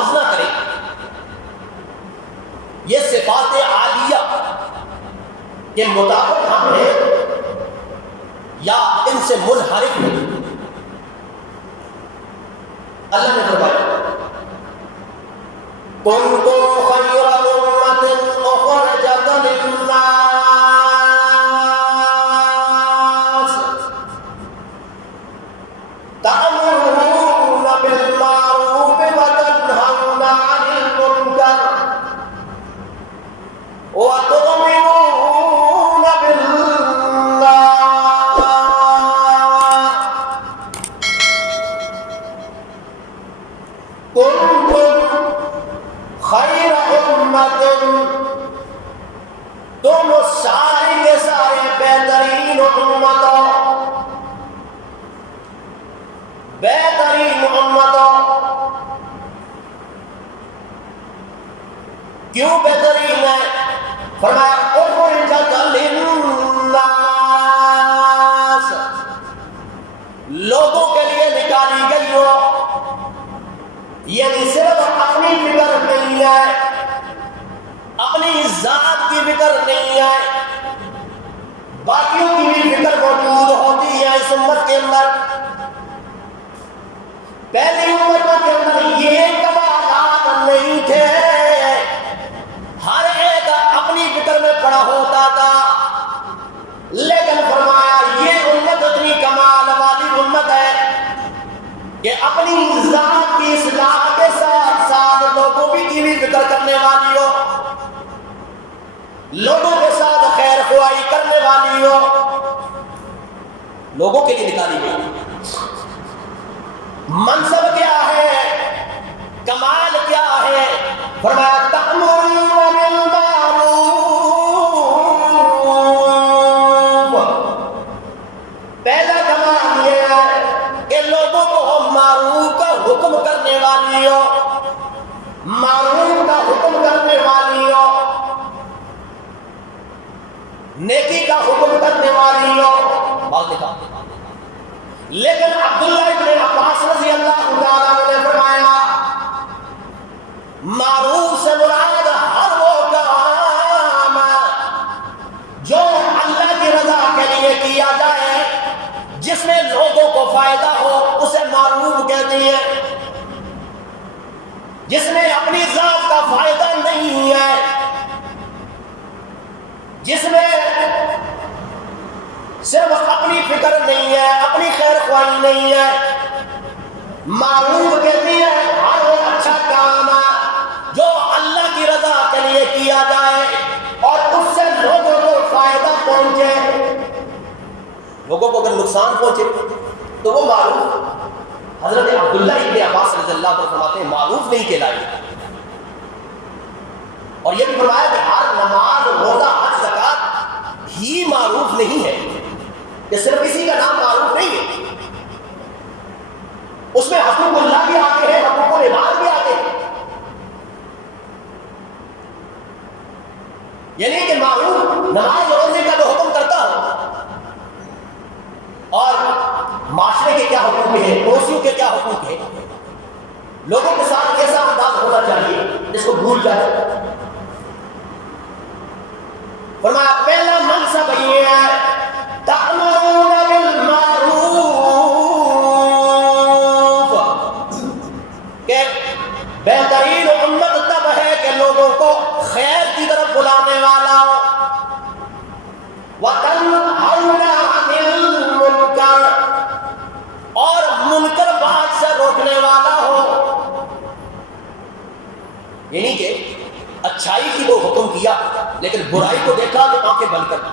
موازنہ کرے یہ صفات عالیہ کے مطابق ہم ہیں یا ان سے منحرف ہیں. اللہ نے فرمایا کنتم خیر امۃ اخرجت للناس تأمرون بالمعروف وتنهون عن المنکر وتؤمنون بالله کنتم خیر امت تم سارے کے سارے بہترین امتوں کیوں بہترین ہے؟ فرمایا اخرجت للناس لوگوں کے لیے نکالی گئی ہو. یعنی صرف اپنی فکر نہیں ہے، اپنی ذات کی فکر نہیں ہے، باقیوں کی بھی فکر موجود ہوتی ہے اس امت کے اندر. پہلی امتوں کے اندر یہ کمالات نہیں تھے، ہر ایک اپنی فکر میں پڑا ہوتا تھا. لیکن فرمایا یہ امت اتنی کمال والی امت ہے کہ اپنی ذات کی اصلاح کے ساتھ ساتھ لوگوں کی بھی فکر کرنے والی ہو، لوگوں کے ساتھ خیر خواہی کرنے والی ہو. لوگوں کے لیے نکالی گئی. منصب کیا ہے؟ کمال کیا ہے؟ فرمایا تأمرون بالمعروف. پہلا کمال یہ ہے کہ لوگوں کو معروف کا حکم کرنے والی ہو، معروف کا حکم کرنے والی ہو، نیکی کا حکم کرنے والی ہو. بات دیکھا. لیکن عبداللہ ابن عباس رضی اللہ تعالیٰ عنہ نے فرمایا معروف سے مراد ہر وہ کام جو اللہ کی رضا کے لیے کیا جائے، جس میں لوگوں کو فائدہ ہو، اسے معروف کہتے ہیں. جس میں اپنی ذات کا فائدہ نہیں ہے، جس میں صرف اپنی فکر نہیں ہے، اپنی خیر خواہی نہیں ہے، معروف کہتے ہیں ہر وہ اچھا کام جو اللہ کی رضا کے لیے کیا جائے اور اس سے لوگوں کو فائدہ پہنچے. لوگوں کو اگر نقصان پہنچے تو وہ معروف. حضرت عبداللہ ابن عباس رضی اللہ عنہ فرماتے ہیں معروف نہیں کہلائے. اور یہ بھی فرمایا کہ ہر نماز، روزہ، حج، زکات ہی معروف نہیں ہے، کہ صرف اسی کا نام معروف نہیں ہے. اس میں حقوق اللہ بھی آتے ہیں، حقوق العباد بھی آتے ہیں. یعنی کہ معروف نماز روزے کا جو حکم کرتا ہو، اور معاشرے کے کیا حقوق ہیں، پڑوسیوں کے کیا حقوق ہیں، لوگوں کے ساتھ کیسا انداز ہونا چاہیے، اس کو بھول جائے. فرمایا پہلا منصب یہ ہے تأمرون بالمعروف، کہ بہترین امت تب ہے کہ لوگوں کو خیر کی طرف بلانے والا ہو، وَتَنْهَوْنَ عَنِ الْمُنْكَرِ، اور منکر بات سے روکنے والا ہو. یعنی کہ اچھائی کی وہ حکم کیا، لیکن برائی کو دیکھا تو آنکھیں بند کر دی،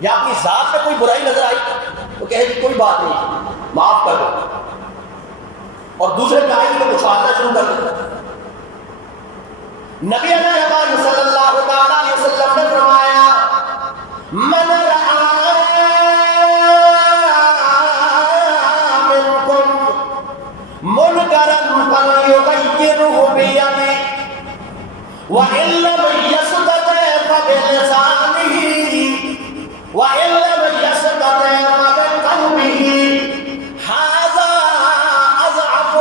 یا اپنی ذات میں کوئی برائی نظر آئی تو کہے کہ کوئی بات نہیں، معاف کر دو، اور دوسرے پہ آئی تو اچھالنا شروع کر دو. نبی اکرم صلی اللہ علیہ وسلم نے فرمایا من رأى منكم منكرا فليغيره بيده وإن لم يستطع فبلسانه وإن لم يستطع فبقلبه هذا أضعف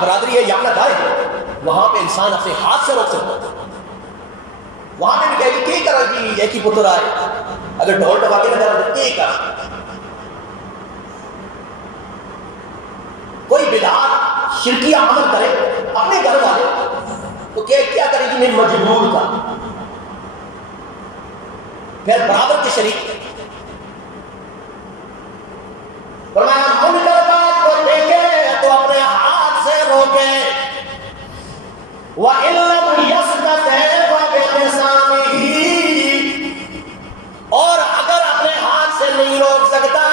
برادری ہے یا اپنا گھر ہے، وہاں پہ انسان اپنے ہاتھ سے روک سکتا ہے. وہاں پہ بھی کہے گی کی کرا جی ایک ہی پتر آئے، اگر ڈھول ٹپا کے نہ کرا تو کی کرا. کوئی بدعت شرکیہ عمل کرے اپنے گھر والے تو کیا کرے گی؟ میں مجبور کا. پھر برابر کے شریک فرمایا منکر بات کو دیکھے تو اپنے ہاتھ سے روکے، وَإِن لَّمْ يَسْتَطِعْ فَبِلِسَانِهِ، اور اگر اپنے ہاتھ سے نہیں روک سکتا،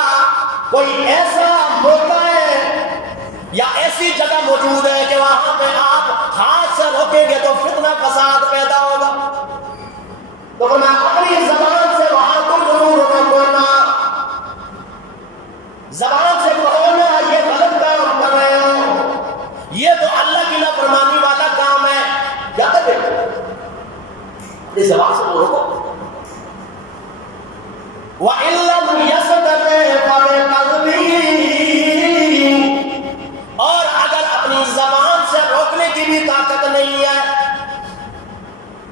کوئی ایسا موقع ہے یا ایسی جگہ موجود ہے کہ وہاں پہ آپ ہاتھ سے روکیں گے تو فتنہ فساد پیدا ہوگا، تو میں اپنی زبان سے وہاں کو ضرور روکنا. زبان سے کہنا یہ غلط کام کر رہے ہو، یہ تو اللہ کی نافرمانی والا کام ہے، کیا کرتے اس زبان سے روکو. وَإِن لَّمْ يَسْتَطِعْ فَبِقَلْبِهِ، اور اگر اپنی زبان سے روکنے کی بھی طاقت نہیں ہے،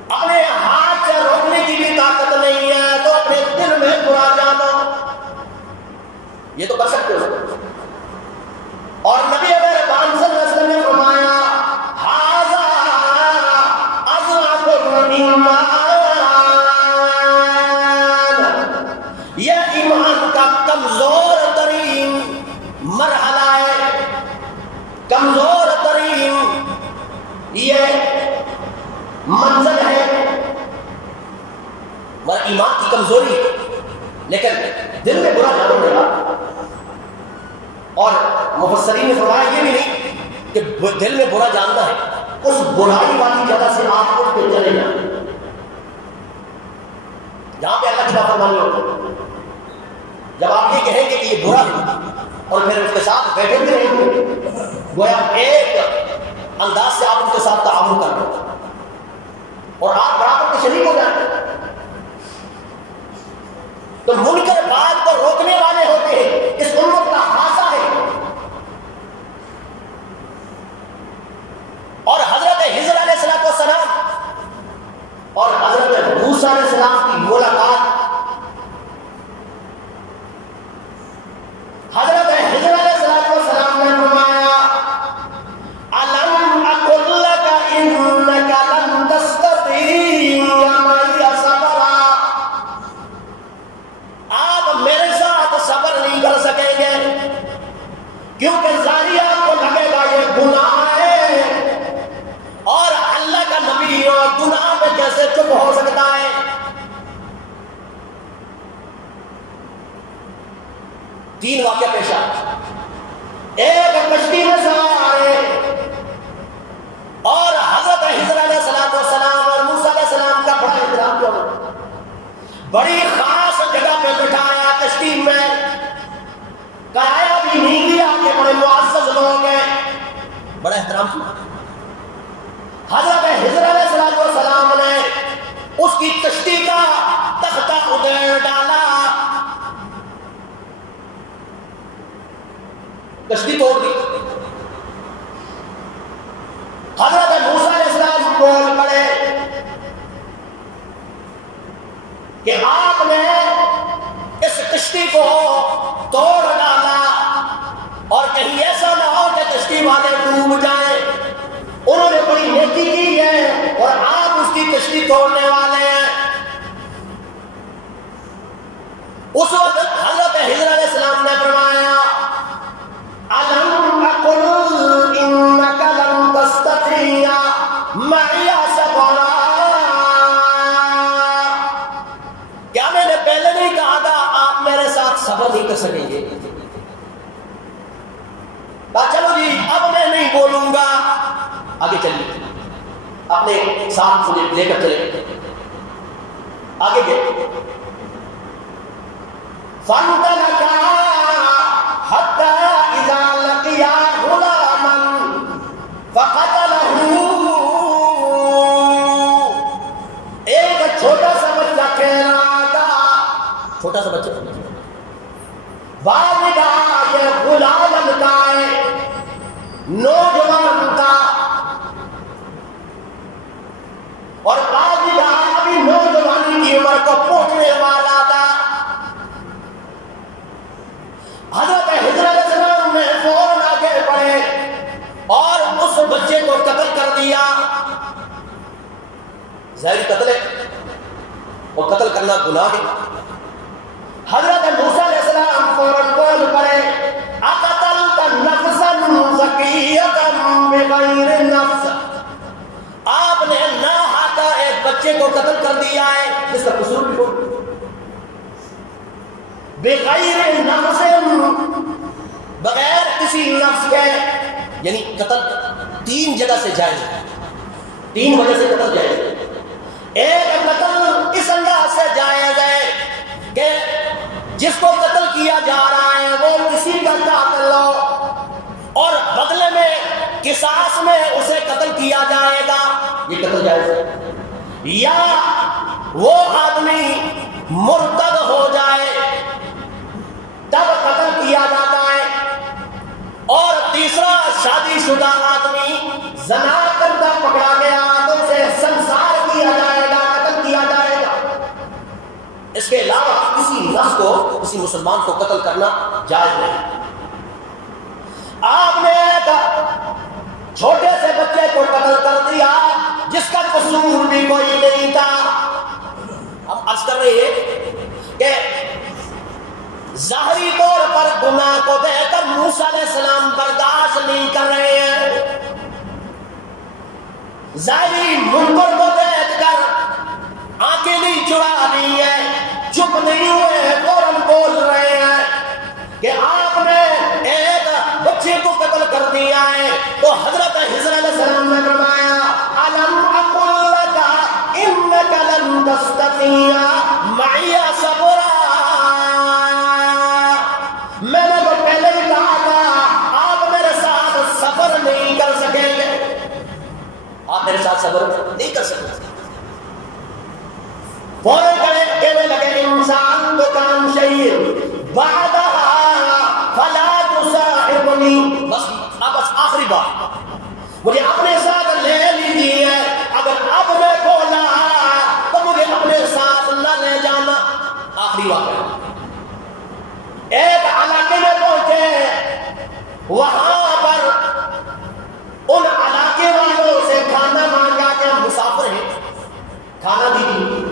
اپنے ہاتھ سے روکنے کی بھی طاقت نہیں ہے، تو اپنے دل میں برا جانو. یہ تو کر سکتے ہو. اور نبی مہربان صلی اللہ علیہ وسلم نے فرمایا ھذا اضعف الایمان، یہ ایمان کا کمزور ترین مرحلہ ہے، کمزور ترین یہ منزل ہے. ایمان کی کمزوری ہے، لیکن دل میں برا جانو نہیں. اور مفسرین نے فرمایا یہ بھی نہیں کہ دل میں برا جاننا ہے، اس برائی والی جگہ سے آپ اٹھ کے چلے جائیں جہاں پہ اللہ کی نافرمانی ہوتی ہے. جب آپ یہ کہیں گے کہ یہ برا ہے اور پھر اس کے ساتھ بیٹھے بھی رہیں گے، گویا ایک انداز سے آپ ان کے ساتھ تعامل کر رہے ہیں اور آپ برابر کے شریک ہو جاتے ہیں. تو منکر بات کو روکنے والے ہوتے ہیں، اس امت کا خاصہ ہے. اور حضرت خضر علیہ السلام اور حضرت موسیٰ علیہ السلام کی ملاقات، حضرت خضر علیہ السلام نے فرمایا الم اقل لک انک لن تستطیع معی صبرا، آپ میرے ساتھ صبر نہیں کر سکیں گے کیونکہ ظاہر آپ کو لگے گا یہ گناہ ہے، اور اللہ کا نبی اور گناہ میں کیسے چپ ہو سکتا ہے. تین واقعہ پیش آئے. ایک کشتی میں سوار اور حضرت خضر علیہ السلام اور موسیٰ علیہ السلام کا بڑا احترام کیا، بڑی خاص جگہ پہ بٹھایا کشتی میں، کرایہ بھی نہیں دیا کہ بڑے معزز لوگ ہیں، بڑا احترام کیا. حضرت خضر علیہ السلام نے اس کی کشتی کا تختہ ادھیڑ ڈالا، کشتی توڑ دی. حضرت موسیٰ علیہ السلام بول پڑے کہ آپ نے اس کشتی کو توڑ ڈالا اور کہیں ایسا نہ ہو کہ کشتی والے ڈوب جائیں. انہوں نے بڑی نیکی کی ہے اور آپ اس کی کشتی توڑنے والے ہیں. اس وقت حضرت خضر علیہ السلام نے فرمایا الم اقل انک لن تستطیع معی صبرا، کیا میں نے پہلے نہیں کہا تھا آپ میرے ساتھ صبر نہیں کر سکیں گے؟ چلو جی اب میں نہیں بولوں گا، آگے چلیے، اپنے ساتھ مجھے لے کر چلے. آگے گئے. فانطلقا حتى اذا لقيا غلاما فقتله، ایک چھوٹا سا بچہ کہہ رہا تھا، چھوٹا سا بچہ بعد میں کہا یہ غلام کا ہے، نوجوان کو پوچھنے والا تھا۔ حضرت ہجر علیہ السلام نے فوراً آگے بڑھے اور اس بچے کو قتل کر دیا۔ ظاہری قتل ہے اور قتل کرنا گناہ ہے۔ حضرت موسیٰ علیہ السلام فوراً بول پڑے اقتلت نفسا زکیۃ بغیر نفس، آپ نے ناحقہ ایک بچے کو قتل کر دیا ہے جس کا قصور بھی ہو، بغیر نفس، بغیر کسی نفس کے، یعنی قتل تین جگہ سے جائز ہے، تین وجہ سے قتل جائز ہے۔ ایک قتل اس انداز سے جائز ہے کہ جس کو قتل کیا جا رہا ہے وہ کسی کا قاتل ہو اور بدلے میں قصاص میں اسے قتل کیا جائے گا، یہ قتل جائز ہے۔ یا وہ آدمی مرتد ہو جائے تب قتل کیا جاتا ہے، اور تیسرا شادی شدہ آدمی زنا کرتا پکڑا گیا تو اسے سنسار کیا جائے گا، قتل کیا جائے گا۔ اس کے علاوہ کسی نفس کو، کسی مسلمان کو قتل کرنا جائز نہیں۔ آپ نے ایک چھوٹے سے بچے کو قتل کر دیا جس کا قصور بھی کوئی نہیں تھا۔ ہم عرض کر رہے ہیں کہ ظاہری طور پر گناہ کو دیکھ کر موسیٰ علیہ السلام برداشت نہیں کر رہے ہیں، ظاہری منکر کو دیکھ کر آنکھیں نہیں چڑھا رہی ہیں، چپ نہیں ہوئے، فوراً بول رہے ہیں کہ آپ نے ایک بچے کو قتل کر دیا ہے۔ تو حضرت ہجر علیہ السلام نے فرمایا الم اقل لک انک لن تستطیع معی صبرا، میں نے تو پہلے ہی کہا تھا آپ میرے ساتھ صبر نہیں کر سکیں گے، آپ میرے ساتھ صبر نہیں کر سکتے۔ فوراً کہنے لگے انسان تو کام شہید بعدها فلا تصاحبنی، بس اب آخری بات مجھے اپنے ساتھ لے لیجیے، اگر اب میں بولا تو مجھے اپنے ساتھ نہ لے جانا۔ آخری بات ایک علاقے میں پہنچے، وہاں پر ان علاقے والوں سے کھانا مانگا کہ ہم مسافر ہیں، کھانا دیجیے۔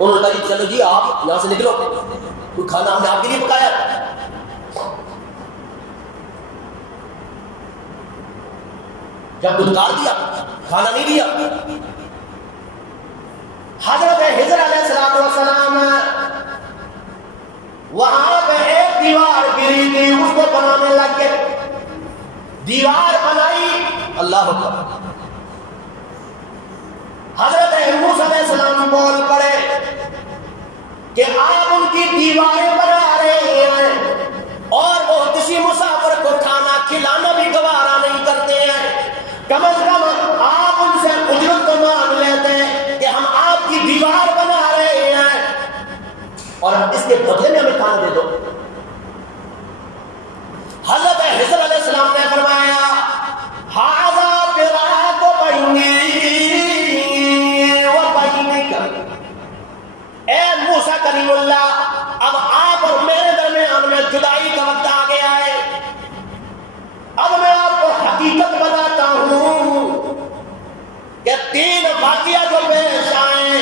انہوں نے کہا چلو جی آپ یہاں سے نکلو، کوئی کھانا ہم نے آپ کے لیے پکایا۔ جب دھتکار دیا، کھانا نہیں دیا، حضرت ہجر علیہ السلام وہاں پہ ایک دیوار گری تھی، اس کو بنانے لگ گئے، دیوار بنائی، اللہ اکبر۔ حضرت موسیٰ علیہ السلام بول پڑے کہ آپ ان کی دیواریں بنا رہے ہیں اور وہ کسی مسافر کو کھانا کھلانا بھی گوارا نہیں کرتے ہیں، کم از کم آپ ان سے اجرت تو مانگ لیتے ہیں کہ ہم آپ کی دیوار بنا رہے ہیں اور اس کے بدلے میں ہمیں کھانا دے دو۔ حضرت ہجر علیہ السلام نے فرمایا ھذا فراق بینی و بینک، اے موسیٰ کریم اللہ، اب آپ اور میرے درمیان میں جدائی کا وقت آ گیا ہے۔ اب میں آپ کو حقیقت بتاتا ہوں کہ تین واقعہ جو پیش آئے،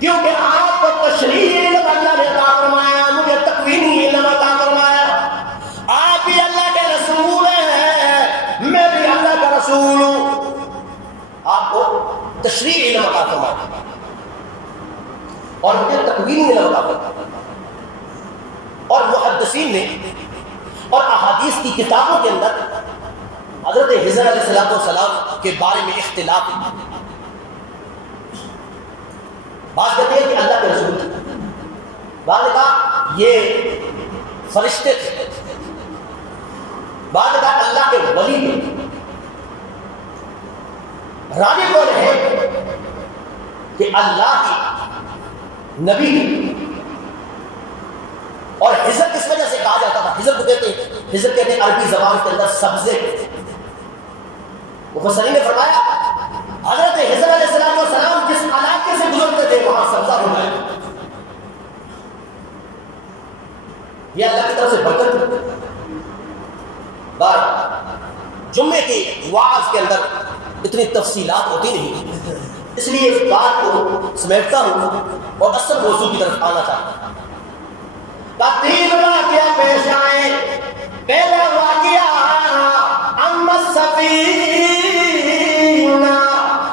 کیونکہ آپ کو تشریح علم اللہ نے عطا فرمایا، مجھے تکوینی علم عطا فرمایا، آپ بھی اللہ کے رسول ہیں، میں بھی اللہ کا رسول ہوں، آپ کو تشریح علم عطا فرمایا اور مجھے تکوینی علم عطا فرمایا۔ اور محدثین نے اور احادیث کی کتابوں کے اندر حضرت ہجر علیہ السلام کے بارے میں اختلاف ہے، بات کہتے ہیں کہ اللہ کے رسول تھے، بعد نے کہا یہ فرشتے تھے، بعد نے کہا اللہ کے ولی تھے۔ راجح قول ہے کہ اللہ کی نبی تھے۔ اور ہجر کس وجہ سے کہا جاتا تھا؟ ہجر کو کہتے ہیں عربی زبان کے اندر سبزے۔ مفسرین نے فرمایا حضرت ہجر علیہ السلام جس علاقے سے وہاں سبزہ ہو جائے. یہ اللہ کی طرف سے برکت. بار جمعے کی وعظ کے اندر اتنی تفصیلات ہوتی نہیں، اس لیے اس بات کو سمیٹتا ہوں اور اصل موضوع کی طرف آنا چاہتا ہوں. تین واقعہ پیش آئے. پہلا واقعہ اما السفینہ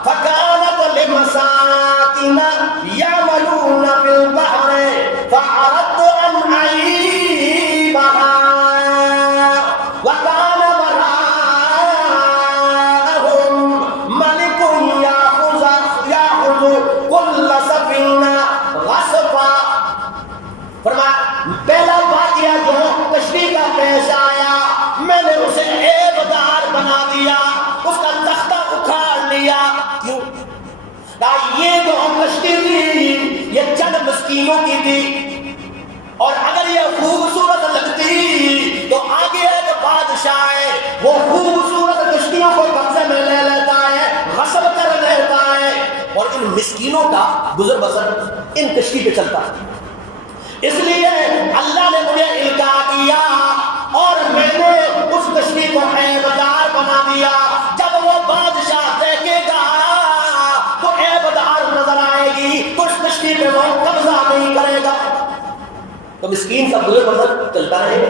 فکانت لمساکین یعملون فی البحر فعرضت ان اعیبها وکان وراءهم ملک یاخذ کل سفینہ غصبا. فرمایا پہلا واقعہ جو تشریح کا پیش آیا، میں نے اسے عیبدار بنا دیا، اس کا تختہ اکھاڑ لیا. کیوں؟ یہ جو کشتی تھی یہ چند مسکینوں کی تھی، اور اگر یہ خوبصورت لگتی تو آگے ایک بادشاہ ہے، وہ خوبصورت کشتیوں کو قبضے میں لے لیتا ہے، غصب کر لیتا ہے، اور ان مسکینوں کا گزر بسر ان کشتی پہ چلتا ہے. اس لیے اللہ نے مجھے القاء کیا اور میں نے اس کشتی کو عیبدار بنا دیا. جب وہ بادشاہ دیکھے گا تو عیبدار نظر آئے گی تو اس کشتی پہ وہ قبضہ نہیں کرے گا، تو مسکین کا گزر بسر چلتا رہے گا.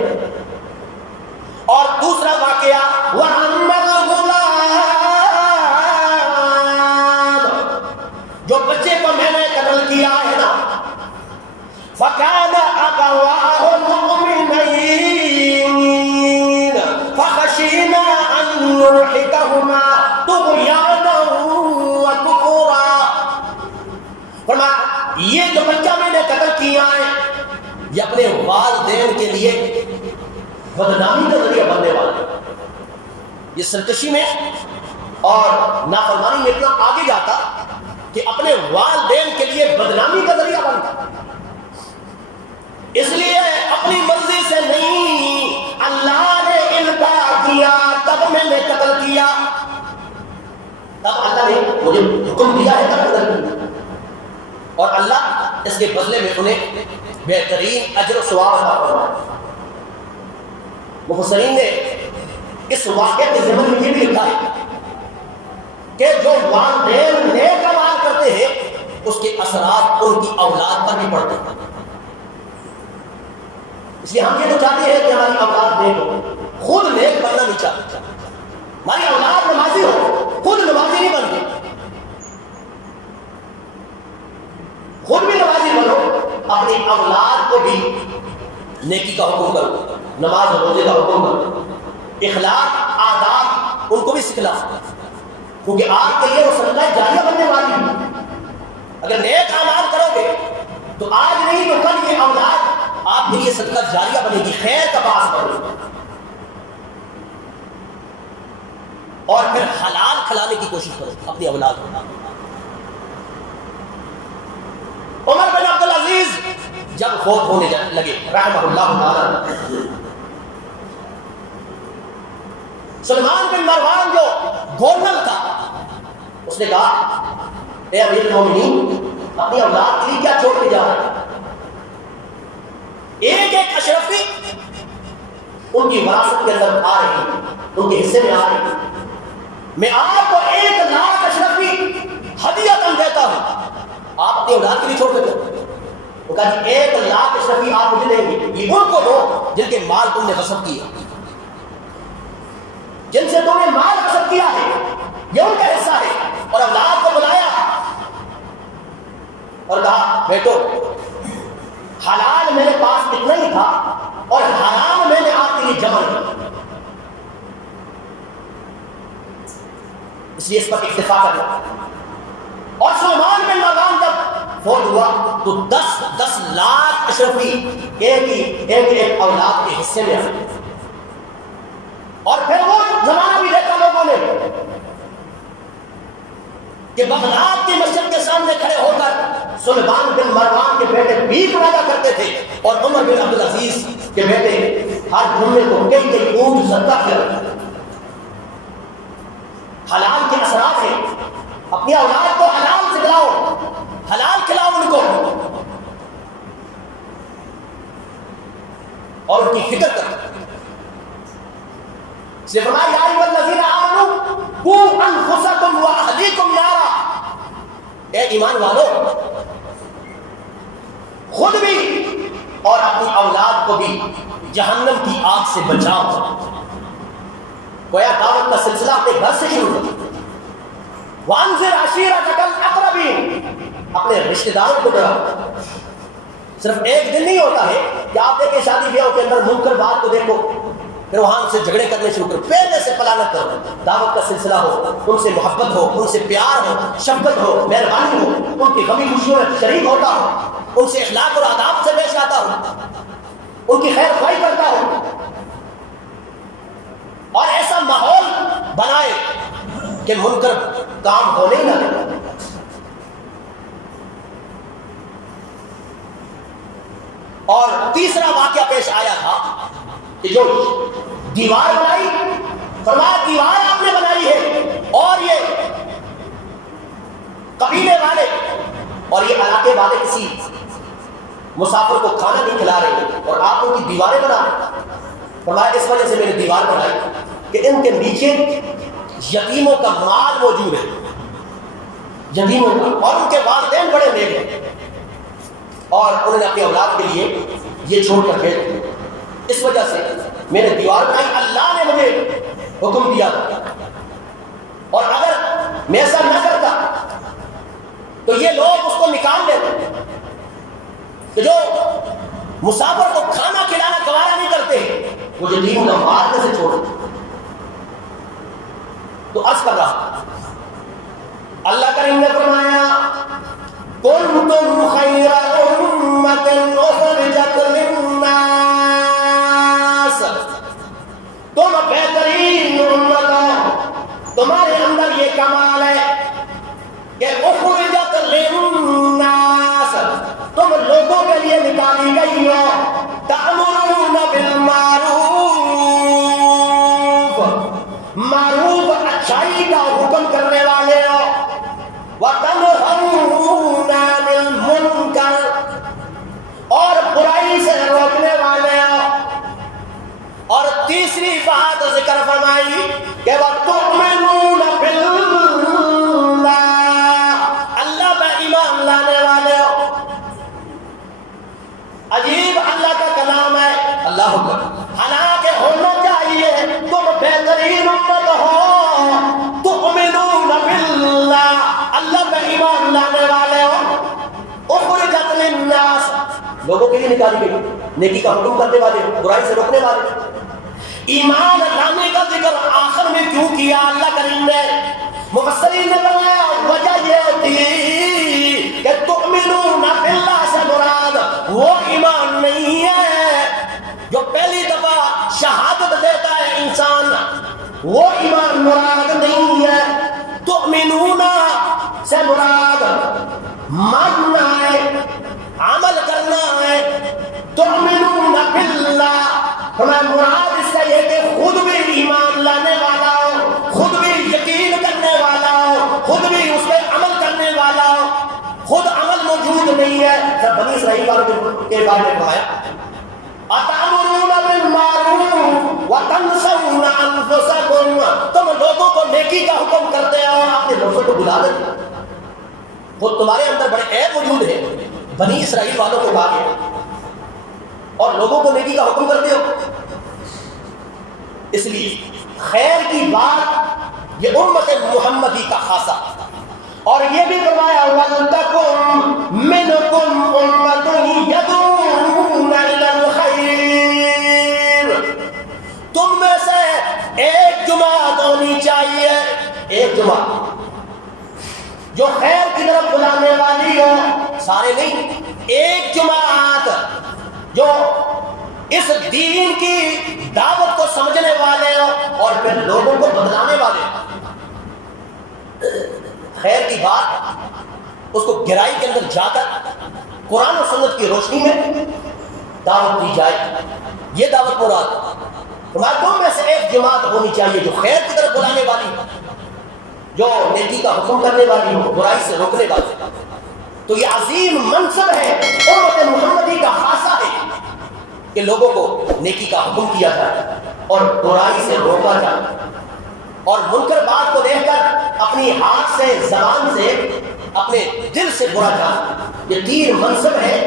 اور دوسرا واقعہ وَأَمَّا الْغُلَامُ، جو بچے کو میں نے قتل کیا ہے نا، فَكَانَ أَبَوَاهُ مُؤْمِنَيْنِ فَخَشِينَا أَن يُرْهِقَهُمَا طُغْيَانًا وَكُفْرًا. فرمایا یہ جو بچہ میں نے قتل کیا ہے یہ اپنے والدین کے لیے بدنامی کا ذریعہ بننے والا ہے. یہ سرکشی میں اور نافرمانی میں اتنا آگے جاتا کہ اپنے والدین کے لیے بدنامی کا ذریعہ بنتا. اس لیے اپنی مرضی سے نہیں، اللہ نے القاء کیا تب میں نے قتل کیا، تب اللہ نے مجھے حکم دیا ہے تب قتل کیا، اور اللہ اس کے بدلے میں انہیں بہترین اجر و ثواب عطا فرمایا. مفسرین نے اس واقعے کے ضمن میں یہ بھی لکھا ہے کہ جو والدین نیک اعمال کرتے ہیں اس کے اثرات ان کی اولاد پر بھی پڑتے ہیں. اس لیے ہم یہ تو چاہتے ہیں کہ ہماری اولاد نیک ہو، خود نیک بننا نہیں چاہتے. ہماری اولاد نمازی ہو، خود نمازی نہیں بنتے. خود بھی نمازی بنو، اپنی اولاد کو بھی نیکی کا حکم کرو، نماز روزے کا حکم کرو، اخلاق آداب ان کو بھی سکھلا، کیونکہ آپ کے لیے وہ صدقہ جاریہ بننے والی ہے. اگر نیک اعمال کرو گے تو آج نہیں تو کل یہ اولاد آپ کے لیے صدقہ جاریہ بنے گی، خیر کا باعث بنے گی. اور پھر حلال کھلانے کی کوشش کرو اپنی اولاد کو. عمر بن عبدالعزیز جب فوت ہونے لگے رحمہ اللہ تعالی، سلمان بن مروان جو گورنر تھا اس نے کہا اے امیر المومنین اپنی اولاد کے لیے کیا چھوڑ کے جا رہے ہیں؟ ایک ایک اشرفی ان کی وراثت کے اندر آ رہی ہے، ان کے حصے میں آ رہی ہے. میں آپ کو 1,00,000 اشرفی ہدیہ دیتا ہوں، آپ اپنی اولاد کے لیے چھوڑ کے جاؤ. وہ کہا جی 1,00,000 اشرفی آپ مجھے دیں گے، یہ ان کو دو جن کے مال تم نے غصب کیا، جن سے تم نے مال غصب کیا ہے، یہ ان کا حصہ ہے. اور اولاد کو بلایا اور کہا بیٹو حلال میرے پاس اتنا ہی تھا اور حرام میں نے آپ کے لیے جمع کیا، اس لیے اس پر اکتفا کرنا. اور سلمان بن مروان جب فوت ہوا تو 10 لاکھ اشرفی ایک اولاد کے حصے میں آئے. اور پھر وہ زمانہ بھی دیکھا لوگوں نے کہ بغداد کی مسجد کے سامنے کھڑے ہو کر سلمان بن مروان کے بیٹے بھیک مانگا کرتے تھے، اور عمر بن عبدالعزیز کے بیٹے ہر جمعے کو کئی اونٹ صدقہ کیا کرتے تھے. حلال کے اثرات ہیں. اپنی اولاد کو حلال سے کھلاؤ، حلال کھلاؤ اور ان کی فکر کرتے ہیں. اس لیے فرمایا یا ایھا الذین آمنوا قوا انفسکم واہلیکم نارا، اے ایمان والو خود بھی اور اپنی اولاد کو بھی جہنم کی آگ سے بچاؤ. گویا دعوت کا سلسلہ اپنے گھر سے شروع کرو. وانذر عشیرتک الاقربین، اپنے رشتہ داروں کو ڈراؤ. صرف ایک دن نہیں ہوتا ہے کہ آپ دیکھیں شادی بیاہوں کے اندر منکر بات کو دیکھو پھر وہاں ان سے جھگڑے کرنے شروع کرو. پہلے سے پلانت کرو. دعوت کا سلسلہ ہو، ان سے محبت ہو، ان سے پیار ہو، شفقت ہو، مہربانی ہو، ان کی غمی خوشیوں میں شریک ہوتا ہو، ان سے اخلاق اور آداب سے پیش آتا ہو، ان کی خیر خواہی کرتا ہو، اور ایسا ماحول بنائے کہ منکر کام ہونے ہی نہ دے. اور تیسرا واقعہ پیش آیا تھا کہ جو دیوار بنائی، فرمایا دیوار آپ نے بنائی ہے اور یہ قبیلے والے اور یہ علاقے والے کسی مسافر کو کھانا نہیں کھلا رہے اور آپ ان کی دیواریں بنا رہے. فرمایا اس وجہ سے میں نے دیوار بنائی کہ ان کے نیچے یتیموں کا مال موجود ہے، یتیموں کا، اور ان کے والدین بڑے نیک ہیں اور انہوں نے اپنی اولاد کے لیے یہ چھوڑ کر بھیج دیا. اس وجہ سے میں نے دیوار بنائی، اللہ نے مجھے حکم دیا تھا. اور اگر میں ایسا نہ کرتا تو یہ لوگ اس کو نکال لیتے کہ جو مسافر کو کھانا کھلانا گوارا نہیں کرتے وہ یتیم کا مال کیسے چھوڑ. تو عرض کر رہا اللہ کریم نے فرمایا کنتم خیر امۃ اخرجت للناس، تم بہترین امت ہو، تمہارے اندر یہ کمال ہے کہ اخرجت للناس، تم لوگوں کے لیے نکالی گئی ہو. تأمرون بالمعروف، معروف اچھائی کا حکم کرنے والے ہو. وَتَنْهَوْنَ عَنِ الْمُنْكَرِ، اور برائی سے روکنے والے ہو. اور تیسری بات ذکر فرمائی کہ وَتُؤْمِنُونَ بِاللَّهِ، اللہ پہ ایمان لانے والے ہو. عجیب اللہ کا کلام ہے. اللہ اکبر. حالانکہ ہونا چاہیے تم بہترین امت ہو، تؤمنون باللہ، اللہ پہ ایمان لانے والے ہو. اخرجت للناس، لوگوں کے لیے نکالی گئی، نیکی کا حکم کرنے والے، برائی سے روکنے والے. ایمان لانے کا ذکر آخر میں کیوں کیا اللہ کریم نے؟ مفسرین نے بتایا وجہ یہ ہوتی کہ تؤمنون باللہ سے مراد وہ ایمان نہیں ہے جو پہلی دفعہ شہادت دیتا ہے انسان، وہ ایمان مراد نہیں ہے. تؤمنون سے مراد ماننا ہے، عمل کرنا ہے. تؤمنون باللہ ہمیں مراد اس سے یہ کہ خود بھی ایمان لانے والا ہو، خود بھی یقین کرنے والا ہو، خود بھی اس پہ عمل کرنے والا ہو. خود عمل موجود نہیں ہے. سب بنی اسرائیل والوں کے بارے میں فرمایا اتامرون بالمعروف وتنسون انفسکم، تم لوگوں کو نیکی کا حکم کرتے ہو، اپنے نفسوں کو بلا دیتے. خود تمہارے اندر بڑے عیب موجود ہیں، بنی اسرائیل والوں کو کہا گیا، اور لوگوں کو نیکی کا حکم کرتے ہو. اس لیے خیر کی بات یہ امت محمدی کا خاصہ. اور یہ بھی فرمایا وَلْتَكُن مِّنْكُمْ أُمَّةٌ يَدْعُونَ إِلَى الْخَيْرِ، تم میں سے ایک جماعت ہونی چاہیے، ایک جماعت جو خیر کی طرف بلانے والی ہو. سارے نہیں، ایک جماعت جو اس دین کی دعوت کو سمجھنے والے ہو اور پھر لوگوں کو بدلانے والے ہو. خیر کی بات اس کو گہرائی کے اندر جا کر قرآن و سنت کی روشنی میں دعوت دی جائے، یہ دعوت مراد. تم میں سے ایک جماعت ہونی چاہیے جو خیر کی طرف بلانے والی ہو، جو نیکی کا حکم کرنے والی ہو، برائی سے روکنے والی ہو. تو یہ عظیم منصب ہے، امت محمدی کا خاصہ ہے. کہ لوگوں کو نیکی کا حکم کیا جائے اور برائی سے روکا جائے، اور منکر بات کو دیکھ کر اپنی ہاتھ سے، زبان سے، اپنے دل سے برا جانا، یہ 3 منصب ہے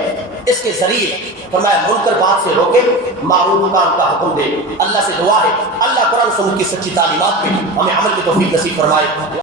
اس کے ذریعے فرمایا منکر بات سے روکے، معروف کام کا حکم دے۔ اللہ سے دعا ہے اللہ قرآن سنت کی سچی تعلیمات پہ ہمیں عمل کی توفیق نصیب فرمائے۔